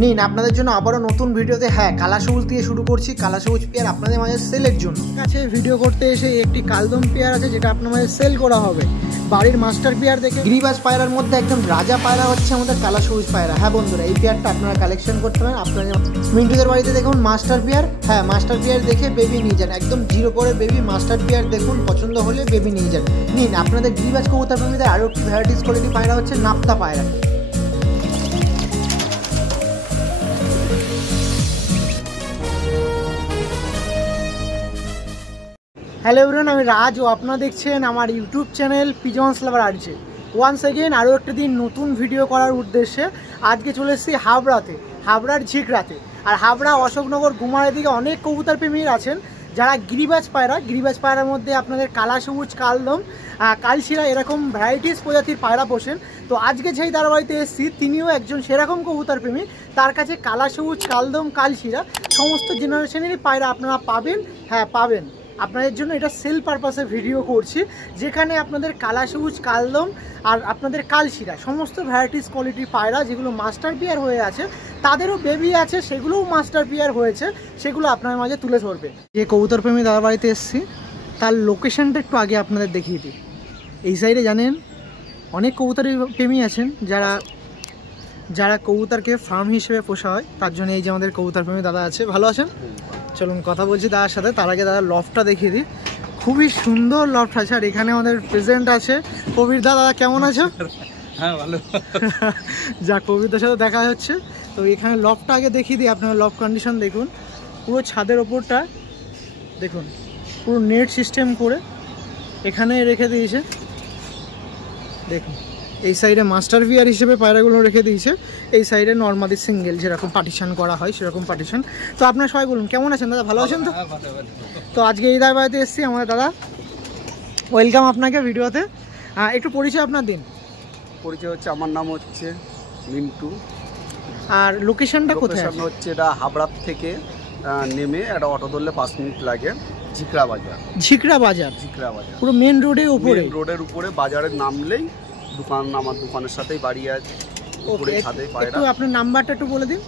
নিন আপনাদের জন্য আবারও নতুন ভিডিওতে কালা সবুজ দিয়ে শুরু করছি। কালা সবুজ পেয়ার আপনাদের মাঝে সেলের জন্য কাছে ভিডিও করতে এসে একটি কালদম পেয়ার আছে যেটা আপনার মাঝে সেল করা হবে। বাড়ির মাস্টার পেয়ার দেখে গিরিবাজ পায়রার মধ্যে একদম রাজা পায়রা হচ্ছে আমাদের কালা সবুজ পায়রা। বন্ধুরা, এই পেয়ারটা আপনারা কালেকশন করতে পারেন। আপনারা মিন্টুদের বাড়িতে দেখুন মাস্টার পেয়ার, মাস্টার পেয়ার দেখে বেবি নিয়ে যান, একদম জিরো পরে বেবি মাস্টার পেয়ার দেখুন, পছন্দ হলে বেবি নিয়ে যান। নিন আপনাদের গিরিবাজ কবুতর প্রেমীদের আরও একটি ভ্যারাইটিস কোয়ালিটি পায়রা হচ্ছে নাপ্তা পায়রা। হ্যালো এভরিওয়ান, আমি রাজ ও আপনারা দেখছেন আমার YouTube channel pigeons lover RJ. Once again আরও একটা দিন নতুন ভিডিও করার উদ্দেশ্যে আজকে চলে এসেছি হাবড়ার ঝিকরাতে। আর হাবড়া অশোকনগর গুমারের দিকে অনেক কবুতর প্রেমী আছেন যারা গিরিবাজ পায়রার মধ্যে আপনাদের কালা সবুজ, কালদম, কালশিরা এরকম ভ্যারাইটিস প্রজাতির পায়রা পোষেন। তো আজকে যেই তার বাড়িতে এসেছি তিনিও একজন সেরকম কবুতর প্রেমী। তার কাছে কালা সবুজ, কালদম, কালশিরা সমস্ত জেনারেশনেরই পায়রা আপনারা পাবেন। পাবেন। আপনাদের জন্য এটা সেল পারপাসে ভিডিও করছি, যেখানে আপনাদের কালা সবুজ, কালদম আর আপনাদের কালশিরা সমস্ত ভ্যারাইটিস কোয়ালিটির পায়রা যেগুলো মাস্টার পেয়ার হয়ে আছে, তাদেরও বেবি আছে, সেগুলোও মাস্টার পেয়ার হয়েছে, সেগুলো আপনার মাঝে তুলে ধরবে। যে কবুতর প্রেমী দাদা বাড়িতে এসেছি তার লোকেশনটা একটু আগে আপনাদের দেখিয়ে দিই। এই সাইডে জানেন অনেক কবুতর প্রেমী আছেন যারা কবুতরকে ফার্ম হিসেবে পোষা হয়, তার জন্য এই যে আমাদের কবুতর প্রেমী দাদা আছে। ভালো আছেন? চলুন কথা বলছি দাদার সাথে। তার আগে দাদার লফটটা দেখিয়ে দিই, খুবই সুন্দর লফট আছে। আর এখানে আমাদের প্রেজেন্ট আছে কবির দা। দাদা কেমন আছো? হ্যাঁ ভালো। যা কবিরদার সাথে দেখা হচ্ছে। তো এখানে লফটটা আগে দেখিয়ে দিই, আপনার লফট কন্ডিশন দেখুন। পুরো ছাদের ওপরটা দেখুন, পুরো নেট সিস্টেম করে এখানে রেখে দিয়েছে। দেখুন এই সাইডে মাস্টার ভিয়ার হিসেবে পায়রাগুলো রেখে দিয়েছে, এই সাইডে নর্মালি সিঙ্গেল যেরকম পার্টিশন করা হয় সেরকম পার্টিশন। তো আপনার সবাই বলুন কেমন আছেন দাদা? ভালো আছেন তো? তো আজকে এই দাদার বাড়িতে এসেছি আমাদের দাদা। ওয়েলকাম আপনাকে ভিডিওতে। একটু পরিচয় আপনার দিন। পরিচয় হচ্ছে, আমার নাম হচ্ছে মিন্টু। আর লোকেশনটা কোথায়? হচ্ছে এটা হাবড়ার থেকে নেমে একটা অটো ধরলে 5 মিনিট লাগে। ঝিকরা বাজার পুরো মেন রোডের উপরে বাজারে নামলেই দোকান, আমার দোকানের সাথেই বাড়ি আছে, উপরে ছাদে পায়রা। একটু আপনার নাম্বারটা একটু বলে দিন।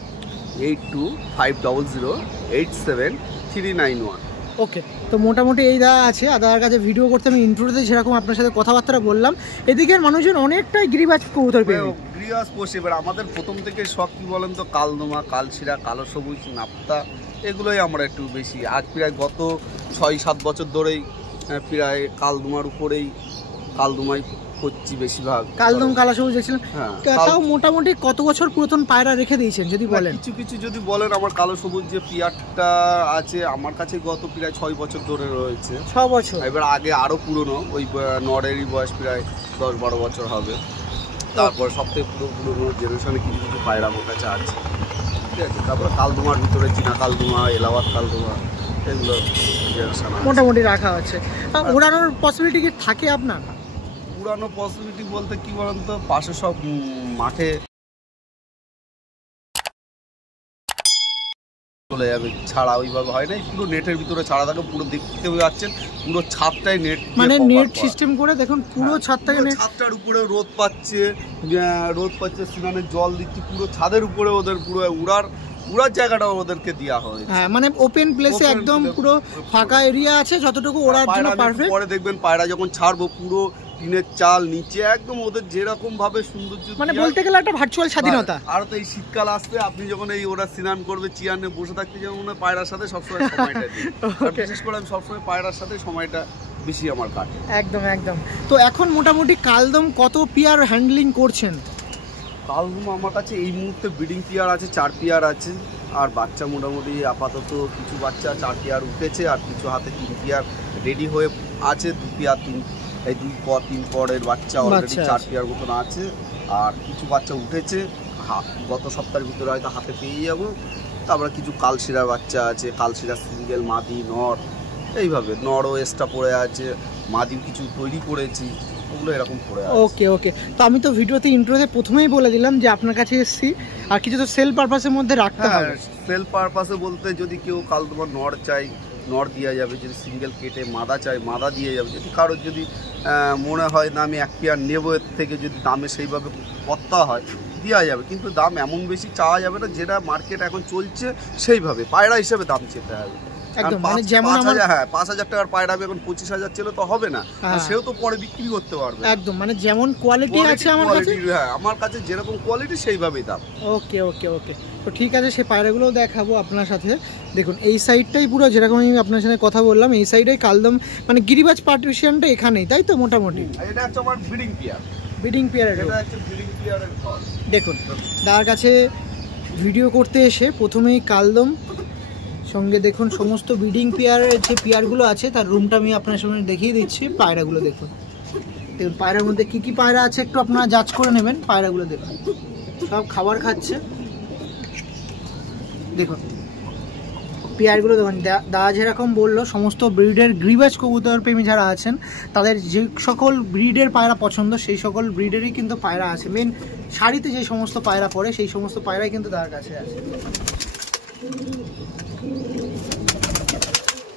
8250087391। ওকে, তো মোটামুটি এই দাদা আছে। দাদার কাছে ভিডিও করতে আমি ইন্ট্রোতে যেরকম আপনার সাথে কথাবার্তা বললাম, এদিকের মানুষজন অনেকটাই গিরিবাজ কবুতর পেয়ে গিরিবাজ পোষে। এবার আমাদের প্রথম থেকে শখ কি বলেন তো, কালদমা, কালশিরা, কালো সবুজ, নাপ্তা, এগুলোই আমরা একটু বেশি। আজ প্রায় গত 6-7 বছর ধরেই প্রায় কালদমার উপরেই কালদমাই করছি বেশিরভাগ। কালদম, কালা সবুজ দেখছিলাম। তাও মোটামুটি কত বছর পুরাতন পায়রা রেখে দিয়েছেন যদি বলেন? কিছু যদি বলেন, আমার কালো সবুজ যে পেয়ারটা আছে আমার কাছে গত প্রায় 6 বছর ধরে রয়েছে। 6 বছর? এবার আগে আরো পুরনো, ওই নরেরই বয়স প্রায় 10-12 বছর হবে। তারপর সবথেকে পুরনো জেনারেশনে কিছু পায়রা আমার কাছে আছে, ঠিক আছে। তারপর কালদমার ভিতরে চীনা কালদমা, এলাহাবাদ কালদমা, এগুলো মোটামুটি রাখা আছে। ওড়ানোর পসিবিলিটি কি থাকে আপনার? পুরানো পসিবিলিটি বলতে কি বলেন তো, পাশে সব মাঠে চলে যাবে, ছাড়া ওইভাবে হয় না, পুরো নেটের ভিতরে ছাড়া থাকে। পুরো দেখতে পাচ্ছেন পুরো ছাদটাই নেট, মানে নেট সিস্টেম করে দেখুন পুরো ছাদটাকে। ছাদটার উপরে রোদ পাচ্ছে, সিনানের জল দিচ্ছি, পুরো ছাদের উপরে ওদের পুরো উড়ার জায়গাটা ওদেরকে দেওয়া হয়। মানে ওপেন প্লেসে একদম পুরো ফাঁকা এরিয়া আছে যতটুকু ওড়ার জন্য পারফেক্ট। পরে দেখবেন পায়রা যখন ছাড়বো পুরো টিনের চাল নিচে একদম ওদের যেরকম ভাবে সৌন্দর্য, মানে বলতে গেলে একটা ভার্চুয়াল স্বাধীনতা। আর তো এই শীতকাল আসবে, আপনি যখন এই ওরা স্নান করবে চেয়ারে বসে থাকতে যেমন পায়রার সাথে সবসময় সময়টা দিই। বিশেষ করে আমি সবসময় পায়রার সাথে সময়টা বেশি আমার কাটে। একদম। তো এখন মোটামুটি কালদম কত পেয়ার হ্যান্ডলিং করছেন? কালদম আমার কাছে এই মুহূর্তে ব্রিডিং পেয়ার আছে 4 পেয়ার আছে। আর বাচ্চা মোটামুটি আপাতত কিছু বাচ্চা 4 পেয়ার উঠেছে, আর কিছু হাতে 3 পেয়ার রেডি হয়ে আছে। 2 পেয়ার 3 পরের বাচ্চা অলরেডি 4 পেয়ার মতন আছে। আর কিছু বাচ্চা উঠেছে, গত সপ্তাহের ভিতরে হয়তো হাতে পেয়ে যাবো। তারপরে কিছু কালশিরা বাচ্চা আছে, কালশিরা সিঙ্গেল, মাদি, নর, এইভাবে নরও এক্সট্রা পড়ে আছে, মাদিও কিছু তৈরি করেছি, ওগুলো এরকম পড়ে আছে। ওকে। তো আমি তো ভিডিওতে ইন্ট্রোতে প্রথমেই বলে দিলাম যে আপনার কাছে এসেছি, আর কিছু তো সেল পারপাসের মধ্যে রাখতে হবে। সেল পারপাসে বলতে যদি কেউ কালদমার নর চাই, নর দেওয়া যাবে। যদি সিঙ্গেল কেটে মাদা চাই, মাদা দিয়ে যাবে। যদি কারোর যদি মনে হয় না আমি 1 পেয়ার নেবো, এর থেকে যদি দামে সেইভাবে পত্তা হয় দেওয়া যাবে, কিন্তু দাম এমন বেশি চাওয়া যাবে না, যেটা মার্কেট এখন চলছে সেইভাবে পায়রা হিসেবে দাম চেতে হবে। একদম মানে যেমন হ্যাঁ 5,000 টাকার পায়রা এখন 25,000 ছিল তো হবে না, সেও তো পরে বিক্রি করতে পারবে। একদম মানে যেমন কোয়ালিটি আছে আমার কাছে, হ্যাঁ আমার কাছে যেরকম কোয়ালিটি সেইভাবেই দাম। ওকে ওকে ওকে, তো ঠিক আছে, সেই পায়রাগুলো দেখাবো আপনার সাথে। দেখুন এই সাইডটাই পুরো যেরকম আমি আপনার সাথে কথা বললাম, এই সাইডেই কালদম মানে গিরিবাজ পার্টিশনটা এখানেই, তাই তো মোটামুটি? এটা হচ্ছে আমার ব্রিডিং পেয়ার। ব্রিডিং পেয়ার, এটা হচ্ছে ব্রিডিং পেয়ারের ঘর। দেখুন তার কাছে ভিডিও করতে এসে প্রথমেই কালদম, সঙ্গে দেখুন সমস্ত ব্রিডিং পেয়ারের যে পেয়ারগুলো আছে তার রুমটা আমি আপনার সামনে দেখিয়ে দিচ্ছি। পায়রাগুলো দেখুন, দেখুন পায়রার মধ্যে কী কী পায়রা আছে একটু আপনারা যাচ করে নেবেন। পায়রাগুলো দেখুন সব খাবার খাচ্ছে। দেখুন পেয়ারগুলো দেখুন, দাদা যেরকম বললো সমস্ত ব্রিডের গ্রিবাজ কবুতর প্রেমী যারা আছেন তাদের যে সকল ব্রিডের পায়রা পছন্দ সেই সকল ব্রিডেরই কিন্তু পায়রা আছে। মেন শাড়িতে যে সমস্ত পায়রা পড়ে সেই সমস্ত পায়রাই কিন্তু তার কাছে আছে।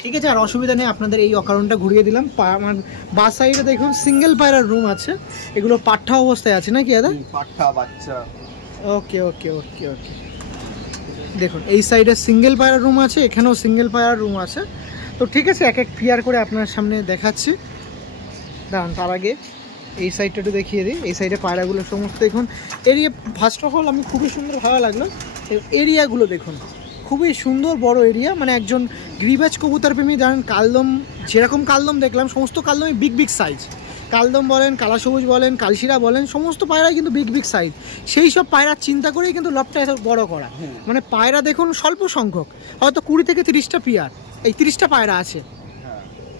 ঠিক আছে, আর অসুবিধা নেই, আপনাদের এই অকারণটা ঘুরিয়ে দিলাম। আমার বাস সাইডে দেখুন সিঙ্গেল পায়রার রুম আছে, এগুলো পাঠা অবস্থায় আছে নাকি দাদা? পাঠা বাচ্চা। ওকে ওকে ওকে ওকে, দেখুন এই সাইডে সিঙ্গেল পায়রার রুম আছে, এখানেও সিঙ্গেল পায়রার রুম আছে। তো ঠিক আছে, এক এক পেয়ার করে আপনার সামনে দেখাচ্ছি। দাঁড়ান, তার আগে এই সাইডটা একটু দেখিয়ে দিই। এই সাইডে পায়রাগুলো সমস্ত দেখুন এরিয়া, ফার্স্ট অফ অল আমি খুবই সুন্দর ভালো লাগলো এরিয়াগুলো দেখুন, খুবই সুন্দর বড় এরিয়া। মানে একজন গ্রিবাজ কবুতর প্রেমী জানেন, কালদম যেরকম কালদম দেখলাম সমস্ত কালদমই বিগ বিগ সাইজ। কালদম বলেন, কালা সবুজ বলেন, কালশিরা বলেন, সমস্ত পায়রাই কিন্তু বিগ বিগ সাইজ। সেই সব পায়রার চিন্তা করেই কিন্তু লবটা এত বড় করা। মানে পায়রা দেখুন স্বল্প সংখ্যক, হয়তো 20 থেকে 30টা পেয়ার, এই 30টা পায়রা আছে।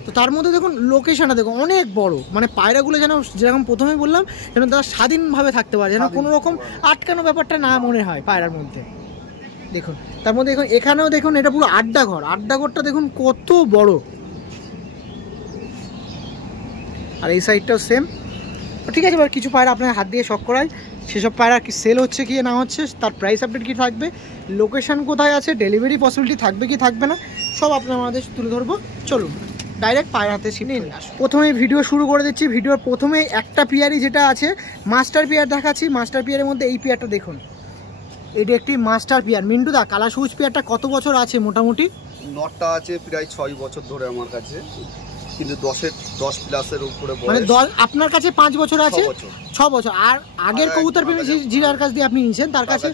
তো তার মধ্যে দেখুন লোকেশনটা দেখুন অনেক বড়। মানে পায়রাগুলো যেন যেরকম প্রথমেই বললাম, যেন তারা স্বাধীনভাবে থাকতে পারে, যেন কোনো রকম আটকানো ব্যাপারটা না মনে হয় পায়রার মধ্যে। দেখুন তার মধ্যে দেখুন এখানেও দেখুন এটা পুরো আড্ডা ঘর, আড্ডা ঘরটা দেখুন কত বড়। আর এই সাইডটাও সেম। ঠিক আছে, এবার কিছু পায়রা আপনার হাত দিয়ে শখ করায়, সেসব পায়রা কি সেল হচ্ছে কি না হচ্ছে, তার প্রাইস আপডেট কি থাকবে, লোকেশন কোথায় আছে, ডেলিভারি পসিবিলিটি থাকবে কি থাকবে না, সব আপনার আমাদের তুলে ধরবো। চলুন ডাইরেক্ট পায়রাতে শিখে প্রথমেই ভিডিও শুরু করে দিচ্ছি। ভিডিওর প্রথমে একটা পেয়ারই যেটা আছে মাস্টার পেয়ার দেখাচ্ছি। মাস্টার পেয়ারের মধ্যে এই পেয়ারটা দেখুন, এটা একটি মাস্টার পেয়ার। মিন্টু দা, কালা সবুজ পেয়ারটা কত বছর আছে মোটামুটি? নটটা আছে প্রায় 6 বছর ধরে আমার কাছে, কিন্তু 10 প্লাসের উপরে বয়স। মানে আপনার কাছে 5 বছর আছে? 6 বছর। আর আগের কবুতর প্রেমী জিরার কাছ দিয়ে আপনি নিয়েছেন, তার কাছে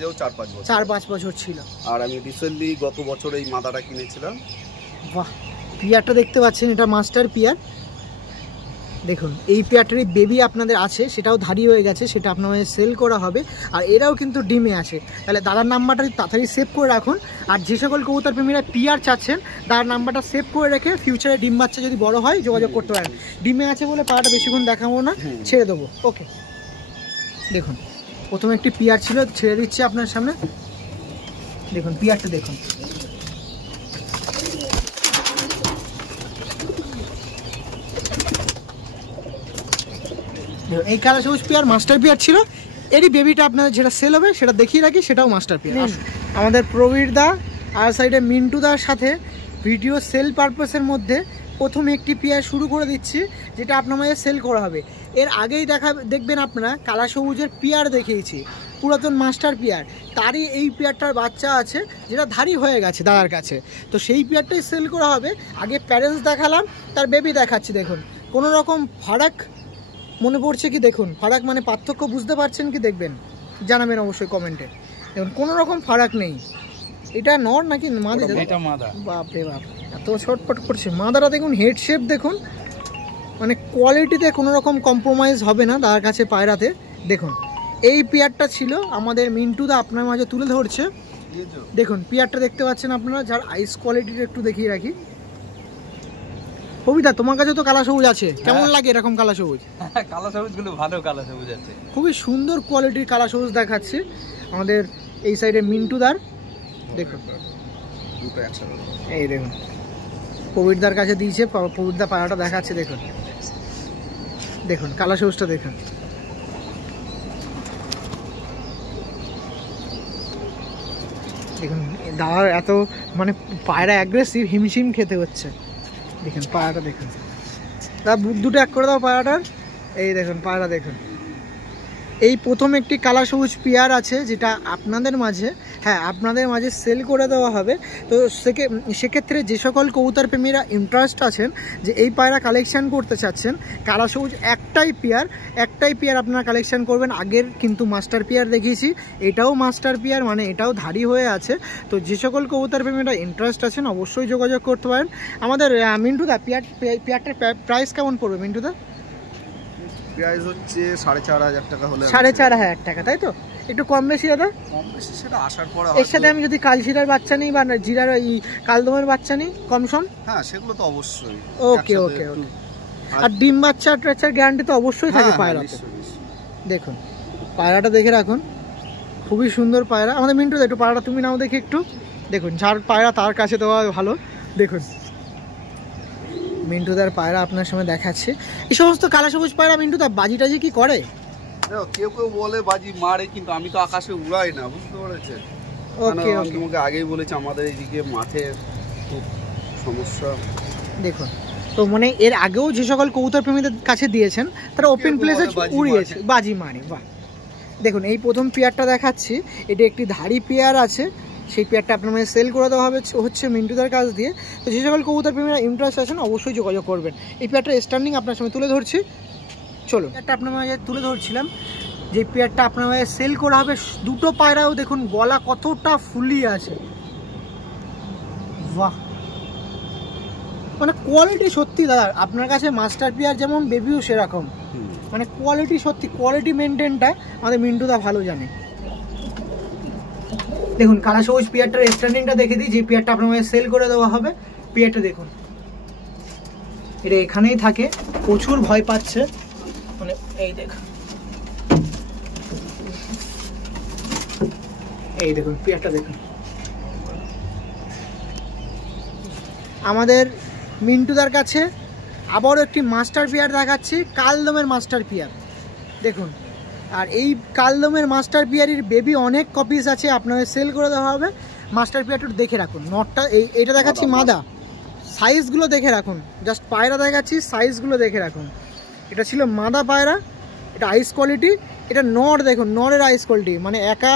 4-5 বছর ছিল। আর আমি রিসেন্টলি গত বছর এই মাদাটা কিনেছিলাম। বাহ, পেয়ারটা দেখতে পাচ্ছেন, এটা মাস্টার পেয়ার। দেখুন এই পেয়ারটারই বেবি আপনাদের আছে, সেটাও ধারি হয়ে গেছে, সেটা আপনাদের সেল করা হবে। আর এরাও কিন্তু ডিমে আছে। তাহলে দাদার নাম্বারটা তাড়াতাড়ি সেভ করে রাখুন। আর যে সকল কবুতর প্রেমীরা পেয়ার চাচ্ছেন, দাদার নাম্বারটা সেভ করে রেখে ফিউচারে ডিম বাচ্চা যদি বড় হয় যোগাযোগ করতে পারেন। ডিমে আছে বলে পাড়াটা বেশিক্ষণ দেখাবো না, ছেড়ে দেবো। ওকে, দেখুন প্রথমে একটি পেয়ার ছিল, ছেড়ে দিচ্ছি আপনার সামনে। দেখুন পেয়ারটা দেখুন, এই কালা সবুজ পেয়ার মাস্টার পেয়ার ছিল। এরই বেবিটা আপনাদের যেটা সেল হবে সেটা দেখিয়ে রাখি, সেটাও মাস্টার পেয়ার। আমাদের প্রবীর দা আর সাইডে মিন্টু দার সাথে ভিডিও সেল পারপাসের মধ্যে প্রথমে একটি পেয়ার শুরু করে দিচ্ছি, যেটা আপনাদের সেল করা হবে। এর আগেই দেখবেন আপনারা কালা সবুজের পেয়ার দেখিয়েছি, পুরাতন মাস্টার পেয়ার। তারই এই পেয়ারটার বাচ্চা আছে যেটা ধারি হয়ে গেছে দাদার কাছে, তো সেই পেয়ারটাই সেল করা হবে। আগে প্যারেন্টস দেখালাম, তার বেবি দেখাচ্ছি। দেখুন কোনো রকম ফারাক মনে পড়ছে কি? দেখুন ফারাক মানে পার্থক্য বুঝতে পারছেন কি? দেখবেন, জানাবেন অবশ্যই কমেন্টে। দেখুন কোনো রকম ফারাক নেই। এটা নর নাকি মাদা? এটা মাদা। বাপ রে বাপ, এত ছটপট করছে মাদারা। দেখুন হেড শেপ দেখুন, মানে কোয়ালিটিতে কোনো রকম কম্প্রোমাইজ হবে না তার কাছে পায়রাতে। দেখুন এই পেয়ারটা ছিল আমাদের মিন্টু দা আপনার মাঝে তুলে ধরছে। দেখুন পেয়ারটা দেখতে পাচ্ছেন আপনারা, যার আইস কোয়ালিটিটা একটু দেখিয়ে রাখি। কবিতা, তোমার কাছে তো কালা সবুজ আছে, কেমন লাগে এরকম কালা সবুজ? কালা সবুজ গুলো ভালো, কালা সবুজ আছে, খুবই সুন্দর কোয়ালিটির কালা সবুজ দেখাচ্ছে আমাদের এই সাইডে মিন্টুদার। দেখুন এই দেখুন প্রবীরদার কাছে দিয়েছে, প্রবীরদা পায়রাটা দেখাচ্ছে। দেখুন দেখুন কালা সবুজটা দেখুন। দেখুন দাদার এত মানে পায়রা অ্যাগ্রেসিভ, হিমশিম খেতে হচ্ছে। দেখুন পায়রাটা দেখুন, দাদা বুক দুটো এক করে দাও পায়রাটার। এই দেখুন পায়রা দেখুন, এই প্রথম একটি কালা সবুজ পেয়ার আছে যেটা আপনাদের মাঝে সেল করে দেওয়া হবে। তো সেক্ষেত্রে যে সকল কবুতর প্রেমীরা ইন্টারেস্ট আছেন যে এই পায়রা কালেকশান করতে চাচ্ছেন, কালা সবুজ একটাই পেয়ার আপনারা কালেকশান করবেন। আগের কিন্তু মাস্টার পেয়ার দেখিয়েছি, এটাও মাস্টার পেয়ার, মানে এটাও ধারি হয়ে আছে। তো যে সকল কবুতর প্রেমীরা ইন্টারেস্ট আছেন অবশ্যই যোগাযোগ করতে পারেন। আমাদের মিন্টুদা পেয়ারটার প্রাইস কেমন পড়বে মিন্টুদা? প্রাইস হচ্ছে 4,500 টাকা হলে 4,500 টাকা, তাই তো? একটু কম বেশি দাদা? কম বেশি সেটা আসার পরে। এর সাথে আমি যদি কালশিরার বাচ্চা নিই বা জিরার এই কালদমের বাচ্চা নিই কম সম? হ্যাঁ সেগুলো তো অবশ্যই। ওকে। আর ডিম বাচ্চা ট্রেচার গ্যারান্টি তো অবশ্যই থাকে পায়রাতে। দেখুন পায়রাটা দেখে রাখুন, খুবই সুন্দর পায়রা। আমাদের মিন্টু একটু পায়রাটা তুমি নাও দেখি একটু। দেখুন যার পায়রা তার কাছে দেওয়া ভালো। দেখুন মিন্টুদার পায়রা আপনার সামনে দেখাচ্ছে। এই সমস্ত কালা সবুজ পায়রা মিন্টুদা বাজি টাজি কি করে? কেউ বলে বাজি মারে, কিন্তু আমি তো আকাশে উড়াই না, বুঝতে পেরেছেন? তোমাকে আগেই বলেছি আমাদের এইদিকে মাঠের খুব সমস্যা। দেখুন তো মানে এর আগেও যে সকল কবুতর প্রেমীদের কাছে দিয়েছেন তারা ওপেন প্লেসে উড়িয়েছে, বাজি মারে। বাহ, দেখুন এই প্রথম পেয়ারটা দেখাচ্ছি, এটা একটি ধাড়ি পেয়ার আছে। সেই পেয়ারটা আপনার মানে সেল করে দেওয়া হবে হচ্ছে মিন্টুদার কাছ দিয়ে। তো যে সকল কবুতর প্রেমীরা ইন্টারেস্ট আছেন অবশ্যই যোগাযোগ করবেন। এই পেয়ারটা স্ট্যান্ডিং আপনার সামনে তুলে ধরছি। চলো পেয়ারটা আপনার মাঝে তুলে ধরছিলাম, যে পেয়ারটা আপনার মাঝে সেল করা হবে। দুটো পায়রাও দেখুন গলা কতটা ফুলি আছে। বাহ, মানে কোয়ালিটি সত্যি দাদা, আপনার কাছে মাস্টার পেয়ার যেমন বেবিও সেরকম, মানে কোয়ালিটি সত্যি, কোয়ালিটি মেনটেনটা আমাদের মিন্টুদা ভালো জানে। দেখুন কালা সবুজ পেয়ারটার স্ট্যান্ডিংটা দেখে দিই, যে পেয়ারটা আপনার মাঝে সেল করে দেওয়া হবে। পেয়ারটা দেখুন, এটা এখানেই থাকে, প্রচুর ভয় পাচ্ছে। মানে এই দেখুন, এই দেখুন পেয়ারটা দেখুন। আমাদের মিন্টুদার কাছে আবারও একটি মাস্টার পেয়ার দেখাচ্ছি, কালদমের মাস্টার পেয়ার। দেখুন, আর এই কালদমের মাস্টার পেয়ারের বেবি অনেক কপিস আছে, আপনাদের সেল করে দেওয়া হবে। মাস্টার পেয়ারটা দেখে রাখুন, নটটা এইটা দেখাচ্ছি মাদা, সাইজগুলো দেখে রাখুন। জাস্ট পায়রা দেখাচ্ছি, সাইজগুলো দেখে রাখুন। এটা ছিল মাদা পায়রা, এটা আইস কোয়ালিটি। এটা নর, দেখুন নরের আইস কোয়ালিটি, মানে একা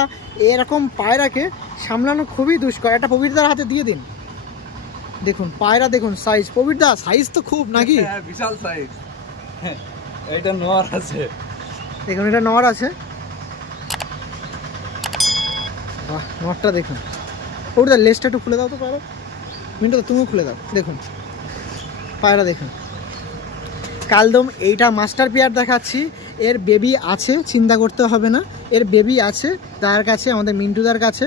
এরকম পায়রাকে সামলানো খুবই দুষ্কর। একটা পবিত্রদার হাতে দিয়ে দিন। দেখুন পায়রা, দেখুন সাইজ। পবিত্রদা সাইজ তো খুব নাকি? বিশাল সাইজ। এটা নর আছে, দেখুন এটা নর আছে। বাহ, নরটা দেখুন। পবিত্রদা লেজটা একটু খুলে দাও তো পায়রা, মিন্টু তুমিও খুলে দাও। দেখুন পায়রা দেখুন, কালদম। এইটা মাস্টার পেয়ার দেখাচ্ছি, এর বেবি আছে, চিন্তা করতে হবে না, এর বেবি আছে তার কাছে, আমাদের মিন্টুদার কাছে।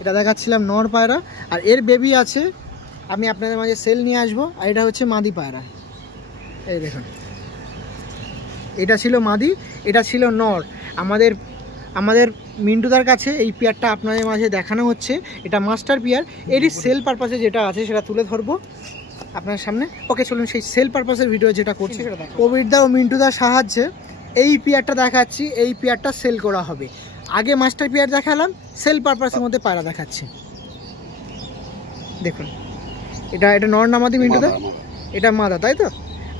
এটা দেখাচ্ছিলাম নর পায়রা, আর এর বেবি আছে, আমি আপনাদের মাঝে সেল নিয়ে আসবো। আর এটা হচ্ছে মাদি পায়রা, এই দেখুন এটা ছিল মাদি, এটা ছিল নর। আমাদের মিন্টুদার কাছে এই পেয়ারটা আপনাদের মাঝে দেখানো হচ্ছে, এটা মাস্টার পেয়ার। এরই সেল পারপাসে যেটা আছে সেটা তুলে ধরবো আপনার সামনে। ওকে চলুন সেই সেল পারপাসের ভিডিও যেটা করছি সেটা দেখো। কবিরদা ও মিন্টুদার সাহায্যে এই পেয়ারটা দেখাচ্ছি, এই পেয়ারটা সেল করা হবে। আগে মাস্টার পেয়ার দেখালাম, সেল পারপাসের মধ্যে পায়রা দেখাচ্ছি। দেখুন এটা নর না মাদি মিন্টুদা? এটা মাদা, তাই তো?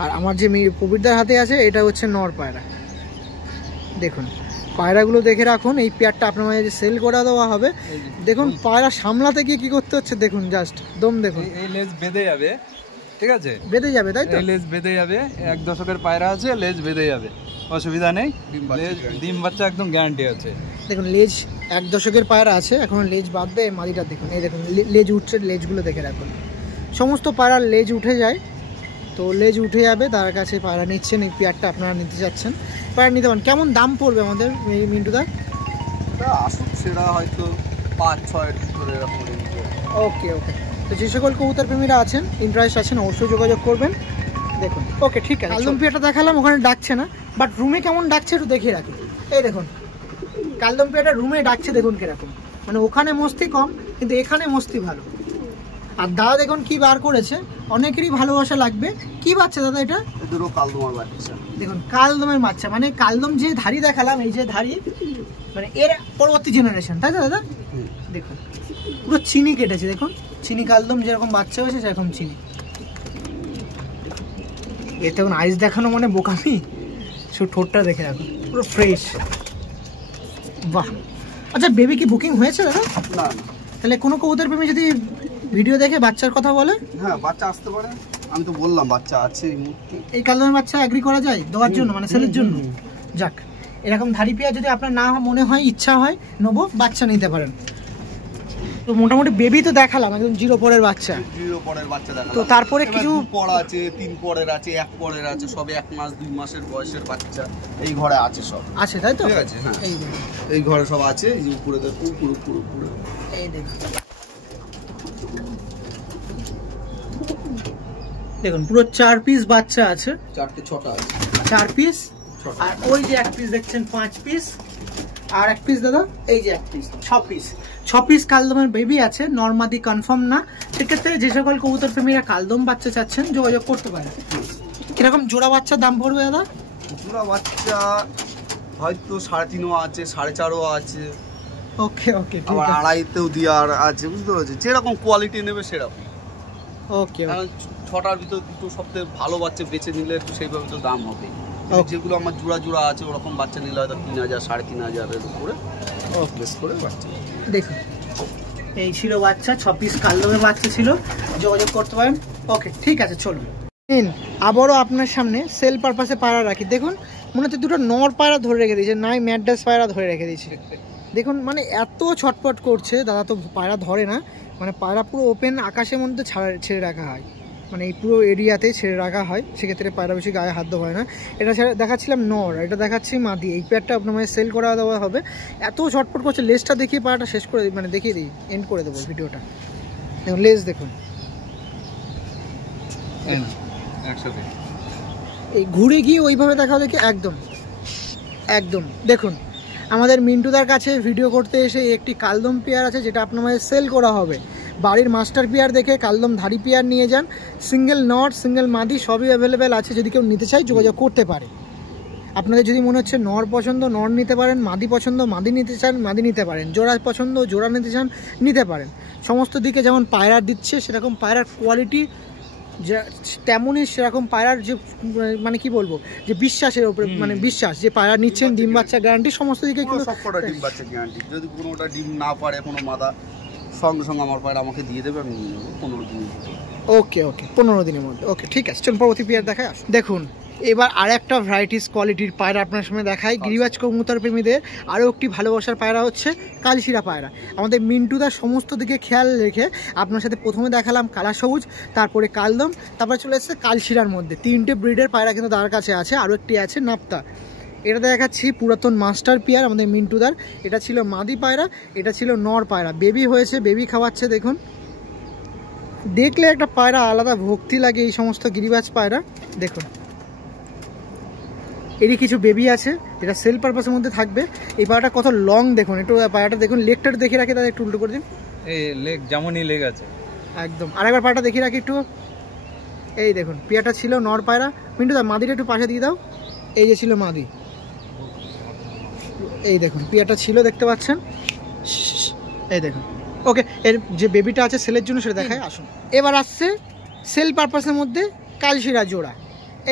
আর আমার যে কবিরদার হাতে আছে এটা হচ্ছে নর পায়রা। দেখুন পায়রাগুলো দেখে রাখুন, এই পেয়ারটা আপনার মাঝে সেল করে দেওয়া হবে। দেখুন পায়রা সামলাতে গিয়ে কি করতে হচ্ছে, দেখুন জাস্ট দম দেখুন। এই লেজ বেঁধে যাবে, ঠিক আছে? বেঁধে যাবে, তাই তো? লেজ বেঁধে যাবে, 1 দশকের পায়রা আছে, লেজ বেঁধে যাবে, অসুবিধা নেই। ডিম বাচ্চা একদম গ্যারান্টি আছে। দেখুন লেজ 1 দশকের পায়রা আছে, এখন লেজ বাঁধবে। মাদিটা দেখুন, এই দেখুন লেজ উঠছে, লেজগুলো দেখে রাখুন। সমস্ত পায়রার লেজ উঠে যায়, তো লেজ উঠে যাবে, তার কাছে পায়রা নিচ্ছেন। এই পেয়ারটা আপনারা নিতে চাচ্ছেন, পায়রা নিতে পারেন। কেমন দাম পড়বে আমাদের মিন্টুদা? আসুক সেটা হয়তো 5-6 করে এরকম। ওকে। তো যে সকল কবুতর প্রেমীরা আছেন, ইন্টারেস্ট আছেন, অবশ্যই যোগাযোগ করবেন। দেখুন ওকে ঠিক আছে। কালদম পেয়ারটা দেখালাম, ওখানে ডাকছে না, বাট রুমে কেমন ডাকছে একটু দেখিয়ে রাখি। এই দেখুন কালদম পেয়ারটা রুমে ডাকছে, দেখুন কিরকম, মানে ওখানে মস্তি কম কিন্তু এখানে মস্তি ভালো। আর দাদা দেখুন কি বার করেছে, অনেকেরই ভালোবাসা লাগবে। কি বাচ্চা দাদা এটা? দুটো কালদমের বাচ্চা। দেখুন কালদমের বাচ্চা, মানে কালদম যে ধাড়ি দেখালাম, এই যে ধাড়ি, মানে এর পরবর্তী জেনারেশন, তাই তো দাদা? দেখুন পুরো চিনি কেটেছে, দেখুন চিনি কালদম যেরকম বাচ্চা হয়েছে সেরকম চিনি। এতে এখন আইস দেখানো মানে বোকামি, শুধু ঠোঁটটা দেখে রাখুন, পুরো ফ্রেশ। বাহ, আচ্ছা বেবি কি বুকিং হয়েছে দাদা? না তাহলে কোনো কবুতর প্রেমী যদি ভিডিও দেখে বাচ্চার কথা বলে, হ্যাঁ বাচ্চা আসতে পারে, আমি তো বললাম বাচ্চা আছে এই মুহূর্তে। এই কালদমের বাচ্চা এগ্রি করা যায় দেওয়ার জন্য, মানে সেলের জন্য? যাক, এরকম ধাড়ি পেয়ার যদি আপনার না মনে হয়, ইচ্ছা হয় নেবো, বাচ্চা নিতে পারেন। তো মোটামুটি বেবি তো দেখালাম, একদম 0 পরের বাচ্চা। 0 পরের বাচ্চা দেখালাম। তো তারপরে কিছু পর আছে, 3 পরের আছে, 1 পরের আছে, সবে 1 মাস 2 মাসের বয়সের বাচ্চা এই ঘরে আছে, সব আছে, তাই তো? ঠিক আছে, হ্যাঁ এই দেখুন, এই ঘরে সব আছে। এই যে উপরে দেখুন, পুরো এই দেখুন, দেখুন পুরো 4 পিস বাচ্চা আছে, 4টে 6টা আছে, 4 পিস। আর ওই যে 1 পিস দেখছেন 5 পিস, আর 1 পিস দাদা এই যে 1 পিস, 6 পিস কালদমের বেবি আছে। নর্মাদি কনফার্ম না, সেক্ষেত্রে যে সকল কবুতর প্রেমীরা কালদম বাচ্চা চাচ্ছেন যোগাযোগ করতে পারেন। কিরকম জোড়া বাচ্চার দাম পড়বে দাদা? জোড়া বাচ্চা হয়তো 3.5ও আছে, 4.5ও আছে, ওকে ওকে, ঠিক আবার আছে, 2.5তেও দেওয়ার আছে, বুঝতে পারছি, যেরকম কোয়ালিটি নেবে সেরকম। ওকে। কারণ 6টার ভিতর দুটো সবথেকে ভালো বাচ্চা বেছে নিলে একটু সেইভাবে তো দাম হবে। যেগুলো আমার জোড়া আছে ওরকম বাচ্চা নিলে হয়তো 3,000 3,500-এর উপরে বেশ করে বাচ্চা। দেখুন এই ছিল বাচ্চা, 6 পিস কালদমের বাচ্চা ছিল, যোগাযোগ করতে পারেন। ওকে ঠিক আছে, চলুন। আবারও আপনার সামনে সেল পারপাসে পায়রা রাখি। দেখুন মনে হচ্ছে দুটো নর পায়রা ধরে রেখে দিয়েছে, নাই ম্যাড্রাস পায়রা ধরে রেখে দিয়েছে। দেখুন মানে এত ছটপট করছে, দাদা তো পায়রা ধরে না, মানে পায়রা পুরো ওপেন আকাশের মধ্যে ছেড়ে রাখা হয়, মানে এই পুরো এরিয়াতে ছেড়ে রাখা হয়, সেক্ষেত্রে পায়রা বেশি গায়ে হাত দেওয়া হয় না। এটা দেখাচ্ছিলাম নর, এটা দেখাচ্ছি মাদি। এই পেয়ারটা আপনার মানে সেল করা দেওয়া হবে। এত ছটপট করছে, লেজটা দেখিয়ে পায়রাটা শেষ করে মানে দেখিয়ে দিই, এন্ড করে দেবো ভিডিওটা। দেখুন লেজ দেখুন, এই ঘুরে গিয়ে ওইভাবে দেখা দেখে একদম দেখুন আমাদের মিন্টুদার কাছে ভিডিও করতে এসে একটি কালদম পেয়ার আছে, যেটা আপনার মানে সেল করা হবে। বাড়ির মাস্টার পেয়ার দেখে কালদম ধাড়ি পেয়ার নিয়ে যান, সিঙ্গেল নট সিঙ্গেল মাদি সবই অ্যাভেলেবেল আছে। যদি কেউ নিতে চায় যোগাযোগ করতে পারে। আপনাদের যদি মনে হচ্ছে নর পছন্দ নর নিতে পারেন, মাদি পছন্দ মাদি নিতে চান মাদি নিতে পারেন, জোড়া পছন্দ জোড়া নিতে চান নিতে পারেন। সমস্ত দিকে যেমন পায়রা দিচ্ছে সেরকম পায়রার কোয়ালিটি তেমনই, সেরকম পায়রার যে মানে কি বলবো, যে বিশ্বাসের উপরে মানে বিশ্বাস, যে পায়রা নিচ্ছেন ডিম বাচ্চা গ্যারান্টি সমস্ত দিকে। সবকটা ডিম বাচ্চা গ্যারান্টি। যদি কোনোটা ডিম না পারে কোনো মাদা, সঙ্গে সঙ্গে আমার পায়রা আমাকে দিয়ে দেবে, আমি নিয়ে নেবো 15 দিনের মধ্যে। ওকে 15 দিনের মধ্যে। ওকে ঠিক আছে, চলুন পরবর্তী পেয়ার দেখায়। দেখুন এবার আর একটা ভ্যারাইটিস কোয়ালিটির পায়রা আপনার সামনে দেখায়। গিরিবাজ কবুতর প্রেমীদের আরও একটি ভালোবাসার পায়রা হচ্ছে কালশিরা পায়রা। আমাদের মিন্টুদার সমস্ত দিকে খেয়াল রেখে আপনার সাথে প্রথমে দেখালাম কালা সবুজ, তারপরে কালদম, তারপরে চলে এসেছে কালশিরার মধ্যে। 3টে ব্রিডের পায়রা কিন্তু তার কাছে আছে, আরও একটি আছে নাপ্তা। এটা দেখাচ্ছি পুরাতন মাস্টার পেয়ার আমাদের মিন্টুদার। এটা ছিল মাদি পায়রা, এটা ছিল নর পায়রা। বেবি হয়েছে, বেবি খাওয়াচ্ছে। দেখুন দেখলে একটা পায়রা আলাদা ভক্তি লাগে এই সমস্ত গিরিবাজ পায়রা। দেখুন এরই কিছু বেবি আছে যেটা সেল পারপাসের মধ্যে থাকবে। এই পায়রাটা কত লং দেখুন, একটু পায়রাটা দেখুন, লেগটা দেখে রাখি তাদের একটু উল্টো করে দিন। এই লেগ যেমনই লেগ আছে একদম। আরেকবার পায়রাটা দেখে রাখি একটু। এই দেখুন পেয়ারটা ছিল নর পায়রা। মিন্টুদা মাদিটা একটু পাশে দিয়ে দাও। এই যে ছিল মাদি, এই দেখুন পেয়ারটা ছিল, দেখতে পাচ্ছেন, এই দেখুন। ওকে, এর যে বেবিটা আছে সেলের জন্য সেটা দেখায়। আসুন এবার আসছে সেল পারপাসের মধ্যে কালশিরা জোড়া।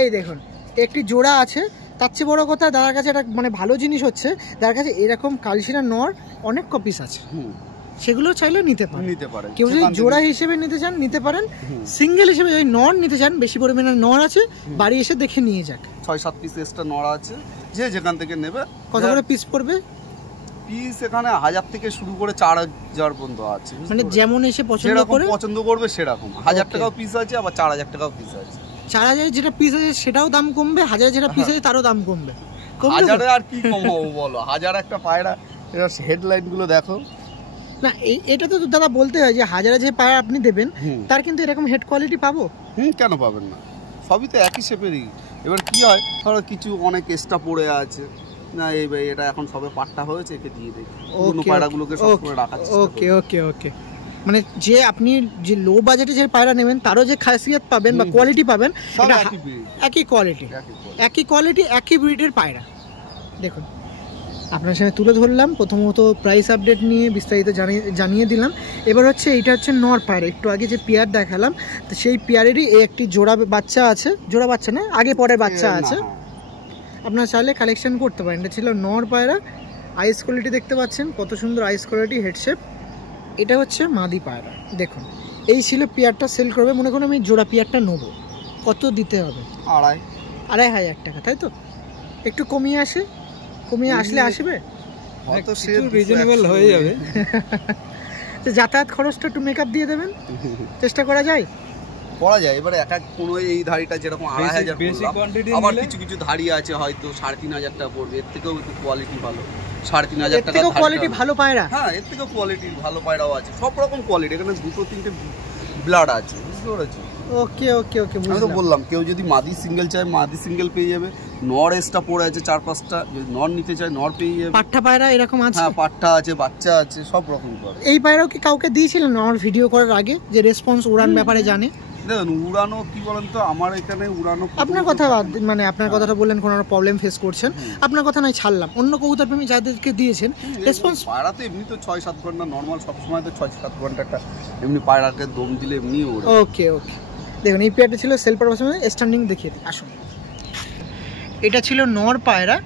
এই দেখুন একটি জোড়া আছে। তার চেয়ে বড় কথা দাদার কাছে একটা মানে ভালো জিনিস হচ্ছে, দাদার কাছে এরকম কালশিরা নর অনেক কপিস আছে, সেগুলো চাইলেও নিতে পারেন। কেউ যদি জোড়া হিসেবে নিতে চান নিতে পারেন, সিঙ্গেল হিসেবে যদি নর নিতে চান বেশি পরিমাণে নর আছে, বাড়ি এসে দেখে নিয়ে যাক। 6-7 পিস এক্সট্রা নর আছে, যে যেখান থেকে নেবে। কত করে পিস পড়বে? পিস এখানে 1000 থেকে শুরু করে 4000 পর্যন্ত আছে, মানে যেমন এসে পছন্দ করবে সেরকম। 1000 টাকাও পিস আছে, আবার 4000 টাকাও পিস আছে। 4000 যেটা পিস আছে সেটাও দাম কমবে, 1000 যেটা পিস আছে তারও দাম কমবে। 1000 আর কি কমাবো বলো, 1000 একটা পায়রা। এর হেডলাইন গুলো দেখো না, এটা তো দাদা বলতে হয় যে 1000 যে পায়রা আপনি দেবেন তার কিন্তু এরকম হেড কোয়ালিটি পাবো। কেন পাবেন না, সবই তো একই শেপেরই। এবার কি হয়, ধরো কিছু অনেক এক্সট্রা পড়ে আছে না, এই এটা এখন সবে পাট্টা হয়েছে, একে দিয়ে দেই। পুরনো পায়রাগুলোকে সব করে রাখা। ওকে ওকে ওকে, মানে যে আপনি যে লো বাজেটে যে পায়রা নেবেন তারও যে খাসিয়াত পাবেন বা কোয়ালিটি পাবেন, একই কোয়ালিটি একই ব্রিডের পায়রা। দেখুন আপনার সামনে তুলে ধরলাম, প্রথমত প্রাইস আপডেট নিয়ে বিস্তারিত জানিয়ে দিলাম। এবার হচ্ছে এইটা হচ্ছে নর পায়রা। একটু আগে যে পেয়ার দেখালাম তো সেই পেয়ারেরই একটি জোড়া বাচ্চা আছে, জোড়া বাচ্চা না আগে পরের বাচ্চা আছে, আপনারা চাইলে কালেকশন করতে পারেন। এটা ছিল নর পায়রা, আইস কোয়ালিটি দেখতে পাচ্ছেন, কত সুন্দর আইস কোয়ালিটি, হেডশেপ। এটা হচ্ছে মাদি পায়রা। দেখুন এই ছিল পেয়ারটা সেল করবে, মনে করুন আমি জোড়া পেয়ারটা নেবো, কত দিতে হবে? 2,500 টাকা, তাই তো? একটু কমিয়ে আসলে আসবে, হয়তো সে রিজনেবল হয়ে যাবে। যাতায়াত খরচটা একটু মেকআপ দিয়ে দেবেন, চেষ্টা করা যায়। এবারে এক এক কোনো এই ধাড়িটা যেরকম 2,500 আবার কিছু কিছু ধাড়ি আছে হয়তো 3,500 টাকা পড়বে, এর থেকেও একটু কোয়ালিটি ভালো, 3,500 টাকা কোয়ালিটি ভালো পায়রা। হ্যাঁ, এর থেকেও কোয়ালিটি ভালো পায়রাও আছে, সব রকম কোয়ালিটি। এখানে 2-3টে ব্লাড আছে, বুঝতে পেরেছো? ওকে ওকে ওকে, আমি তো বললাম কেউ যদি মাদি সিঙ্গেল চায় মাদি সিঙ্গেল পেয়ে যাবে, নর এক্সট্রা পড়ে আছে 4-5টা, যদি নর নিতে চায় নর পেয়ে যাবে। পাঠা পায়রা এরকম আছে? হ্যাঁ, পাঠা আছে, বাচ্চা আছে, সব রকম করে। এই পায়রাও কি কাউকে দিয়েছিলেন নর ভিডিও করার আগে, যে রেসপন্স উড়ান ব্যাপারে জানে? দেখুন উড়ানো কি বলেন তো, আমার এখানে উড়ানো, আপনার কথা মানে আপনার কথাটা বললেন কোনো প্রবলেম ফেস করছেন, আপনার কথা নাই ছাড়লাম, অন্য কবুতর প্রেমী যাদেরকে দিয়েছেন রেসপন্স। পায়রা তো এমনি তো 6-7 ঘন্টা নর্মাল, সবসময় তো 6-7 ঘন্টা একটা এমনি পায়রাকে দম দিলে এমনি ওড়ে। ওকে ওকে, দেখুন এই পেয়ারটা ছিল সেল পারপাসের মধ্যে। স্ট্যান্ডিং দেখিয়ে দিই, আসুন। এটা ছিল নর পায়রা,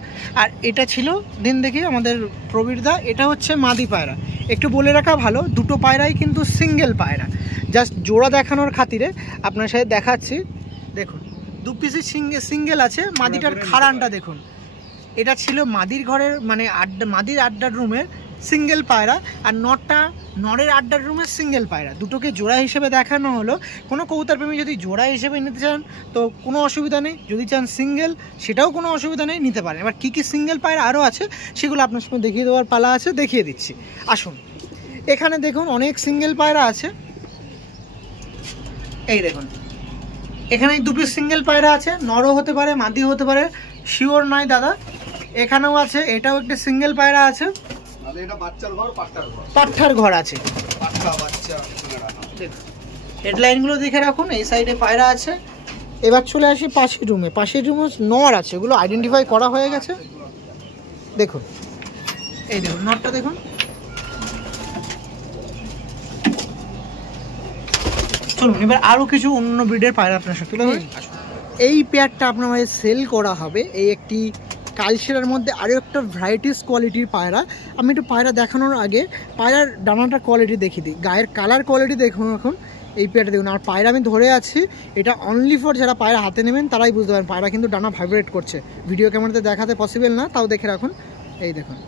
আর এটা ছিল দিন দেখি আমাদের প্রবীরদা, এটা হচ্ছে মাদি পায়রা। একটু বলে রাখা ভালো, দুটো পায়রাই কিন্তু সিঙ্গেল পায়রা, জাস্ট জোড়া দেখানোর খাতিরে আপনার সাথে দেখাচ্ছি। দেখুন 2 পিসই সিঙ্গেল আছে। মাদিটার খাড়ানটা দেখুন, এটা ছিল মাদির ঘরের মানে মাদির আড্ডার রুমের সিঙ্গেল পায়রা, আর নরের আড্ডার রুমের সিঙ্গেল পায়রা, দুটোকে জোড়া হিসেবে দেখানো হলো। কোনো কবুতর প্রেমী যদি জোড়া হিসেবে নিতে চান তো কোনো অসুবিধা নেই, যদি চান সিঙ্গেল সেটাও কোনো অসুবিধা নেই, নিতে পারেন। এবার কী কী সিঙ্গেল পায়রা আরও আছে সেগুলো আপনার সঙ্গে দেখিয়ে দেওয়ার পালা আছে, দেখিয়ে দিচ্ছি। আসুন, এখানে দেখুন অনেক সিঙ্গেল পায়রা আছে। এই দেখুন এখানে 2 পিস সিঙ্গেল পায়রা আছে, নরও হতে পারে মাদিও হতে পারে, শিওর নয় দাদা। এখানেও আছে, এটাও একটা সিঙ্গেল পায়রা আছে, পাঠার ঘর আছে। হেডলাইনগুলো দেখে রাখুন, এই সাইডে পায়রা আছে। এবার চলে আসি পাশের রুমে নর আছে, ওগুলো আইডেন্টিফাই করা হয়ে গেছে। দেখুন এই দেখুন নরটা দেখুন, চলুন এবার আরও কিছু অন্য ব্রিডের পায়রা আপনার সাথে তুলে ধরি। এই পেয়ারটা আপনার সেল করা হবে, এই একটি কালশিরার মধ্যে আরও একটা ভ্যারাইটিস কোয়ালিটির পায়রা। আমি একটু পায়রা দেখানোর আগে পায়রার ডানাটার কোয়ালিটি দেখিয়ে দিই, গায়ের কালার কোয়ালিটি দেখুন। এখন এই পেয়ারটা দেখুন, আর পায়রা আমি ধরে আছি, এটা অনলি ফর যারা পায়রা হাতে নেবেন তারাই বুঝতে পারেন পায়রা কিন্তু ডানা ভাইব্রেট করছে, ভিডিও ক্যামেরাতে দেখাতে পসিবল না, তাও দেখে রাখুন। এই দেখুন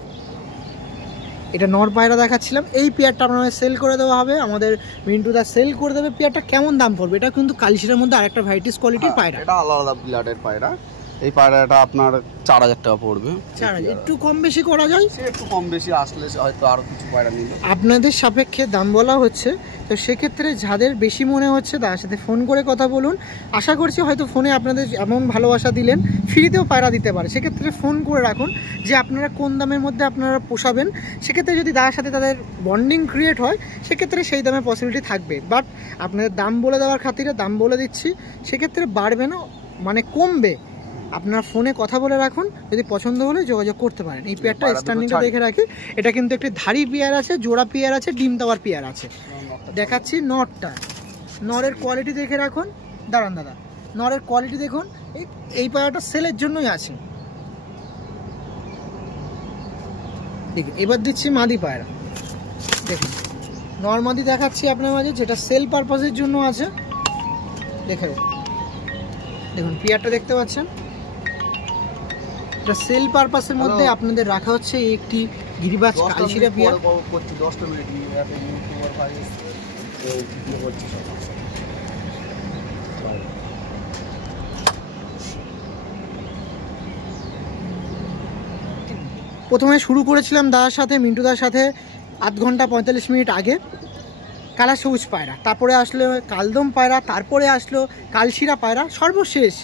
এটা নর পায়রা দেখাচ্ছিলাম, এই পেয়ারটা আপনার সেল করে দেওয়া হবে, আমাদের মিন্টুদা সেল করে দেবে। পেয়ারটা কেমন দাম পড়বে? এটা কিন্তু কালশিরার মধ্যে আরেকটা ভ্যারাইটিস কোয়ালিটির পায়রা, এটা আলাদা ব্লাডের পায়রা। এই পায়রাটা আপনার 4,000 টাকা পড়বে। 4,000, একটু কম বেশি করা যায়, সে একটু কম বেশি আসলে হয়তো আরো কিছু পায়রা নিবে। আপনাদের সাপেক্ষে দাম বলা হচ্ছে, তো সেক্ষেত্রে যাদের বেশি মনে হচ্ছে তার সাথে ফোন করে কথা বলুন। আশা করছি হয়তো ফোনে আপনাদের এমন ভালোবাসা দিলেন, ফ্রিতেও পায়রা দিতে পারে, সেক্ষেত্রে ফোন করে রাখুন যে আপনারা কোন দামের মধ্যে আপনারা পোষাবেন। সেক্ষেত্রে যদি তার সাথে তাদের বন্ডিং ক্রিয়েট হয় সেক্ষেত্রে সেই দামে পসিবিলিটি থাকবে, বাট আপনাদের দাম বলে দেওয়ার খাতিরে দাম বলে দিচ্ছি, সেক্ষেত্রে বাড়বে না মানে কমবে। আপনার ফোনে কথা বলে রাখুন, যদি পছন্দ হলে যোগাযোগ করতে পারেন। এই পেয়ারটা স্ট্যান্ডিংটা দেখে রাখি, এটা কিন্তু একটি ধাড়ি পেয়ার আছে, জোড়া পেয়ার আছে, ডিম দেওয়ার পেয়ার আছে। দেখাচ্ছি নরটা, নরের কোয়ালিটি দেখে রাখুন। দাঁড়ান দাদা, নরের কোয়ালিটি দেখুন, এই পায়রাটা সেলের জন্যই আছে। দেখুন এবার দিচ্ছি মাদি পায়রা, দেখুন নর মাদি দেখাচ্ছি আপনার মাঝে, যেটা সেল পারপাসের জন্য আছে। দেখে দেখুন পেয়ারটা দেখতে পাচ্ছেন, এটা সেল পারপাসের মধ্যে আপনাদের রাখা হচ্ছে এই একটি গিরিবাজ কালশিরা পেয়ার। প্রথমে শুরু করেছিলাম দাদার সাথে, মিন্টুদার সাথে 8 ঘন্টা 45 মিনিট আগে, কালা সবুজ পায়রা, তারপরে আসলো কালদম পায়রা, তারপরে আসলো কালশিরা পায়রা, সর্বশেষ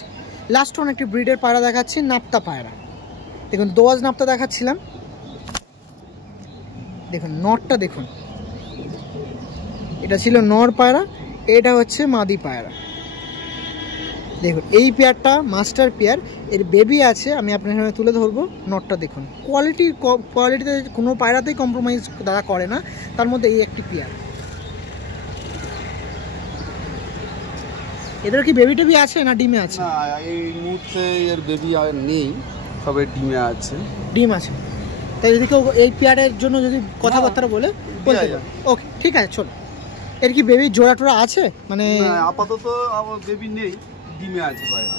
লাস্ট ওয়ান একটি ব্রিডের পায়রা দেখাচ্ছি, নাপ্তা পায়রা। দেখুন দোয়াজ নাপ্তা দেখাচ্ছিলাম, দেখুন নরটা দেখুন, এটা ছিল নর পায়রা, এটা হচ্ছে মাদি পায়রা। দেখুন এই পেয়ারটা মাস্টার পেয়ার, এর বেবি আছে, আমি আপনার সামনে তুলে ধরবো। নটটা দেখুন, কোয়ালিটিতে কোনো পায়রাতেই কম্প্রোমাইজ দাদা করে না, তার মধ্যে এই একটি পেয়ার। এদের কি বেবি টেবি আছে না ডিমে আছে? না, এই মুহূর্তে এর বেবি আর নেই, সবে ডিমে আছে। ডিম আছে, তাই যদি কেউ এই পেয়ারের জন্য যদি কথাবার্তা বলে বলতে পারে। ওকে ঠিক আছে, চলো। এর কি বেবি জোড়া টোড়া আছে মানে? আপাতত আমার বেবি নেই, ডিমে আছে পায়রা।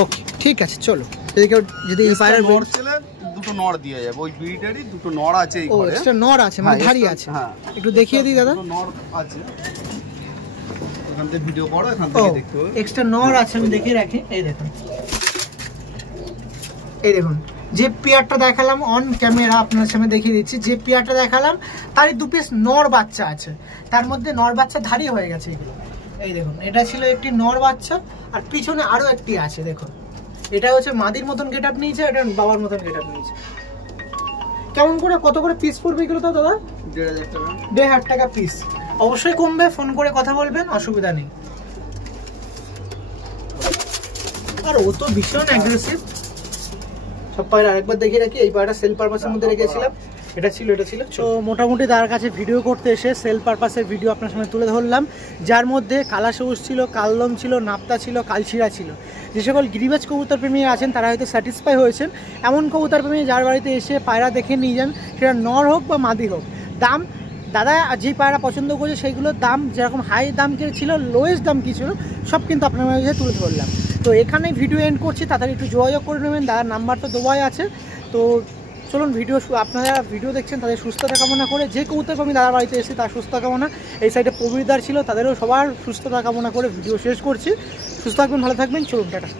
ওকে ঠিক আছে, চলো। যদি কেউ যদি এই পায়রার নর ছেলে দুটো নর দিয়ে যাবে, ওই ব্রিডেরই দুটো নর আছে এই ঘরে। এক্সট্রা নর আছে মানে ধাড়ি আছে? হ্যাঁ, একটু দেখিয়ে দিই দাদা। নর আছে, এখান থেকে ভিডিও করো, এখান থেকে দেখতে হবে। এক্সট্রা নর আছে, আমি দেখিয়ে রাখি। এই দেখুন, এই দেখুন যে পেয়ারটা দেখালাম অন ক্যামেরা আপনার সামনে দেখিয়ে দিচ্ছি, যে পেয়ারটা দেখালাম তারই 2 পিস নর বাচ্চা আছে, তার মধ্যে নর বাচ্চা ধাড়ি হয়ে গেছে এগুলো। এই দেখুন, এটা ছিল একটি নর বাচ্চা, আর পিছনে আরো একটি আছে দেখুন। এটা হচ্ছে মাদির মতন গেট আপ নিয়েছে, এটা বাবার মতন গেট আপ নিয়েছে। কেমন করে কত করে পিস পড়বে এগুলো তো দাদা? 1500 টাকা। 1500 টাকা পিস। অবশ্যই কমবে, ফোন করে কথা বলবেন, অসুবিধা নেই। আর ও তো ভীষণ অ্যাগ্রেসিভ। সব পায়রা আরেকবার দেখিয়ে রাখি, এই পায়রাটা সেল পারপাসের মধ্যে রেখেছিলাম, এটা ছিল। তো মোটামুটি তার কাছে ভিডিও করতে এসে সেল পারপাসের ভিডিও আপনার সামনে তুলে ধরলাম, যার মধ্যে কালা সবুজ ছিল, কালদম ছিল, নাপ্তা ছিল, কালশিরা ছিল। যে সকল গিরিবাজ কবুতর প্রেমী আছেন তারা হয়তো স্যাটিসফাই হয়েছেন। এমন কবুতর প্রেমী যার বাড়িতে এসে পায়রা দেখে নিয়ে যান, সেটা নর হোক বা মাদি হোক। দাম দাদা যেই পায়রা পছন্দ করছে সেইগুলোর দাম যেরকম হাই দাম কি ছিল, লোয়েস্ট দাম কী ছিল, সব কিন্তু আপনার মাঝে তুলে ধরলাম। তো এখানে ভিডিও এন্ড করছি, তাড়াতাড়ি একটু যোগাযোগ করে নেবেন, দাদার নাম্বার তো দেওয়াই আছে। তো চলুন, আপনারা ভিডিও দেখছেন তাদের সুস্থতা কামনা করে, যে কবুতর আমি দাদার বাড়িতে এসেছি তার সুস্থতা কামনা, এই সাইডে প্রবীরদার ছিল তাদেরও সবার সুস্থতা কামনা করে ভিডিও শেষ করছি। সুস্থ থাকবেন, ভালো থাকবেন, চলুন টাটা।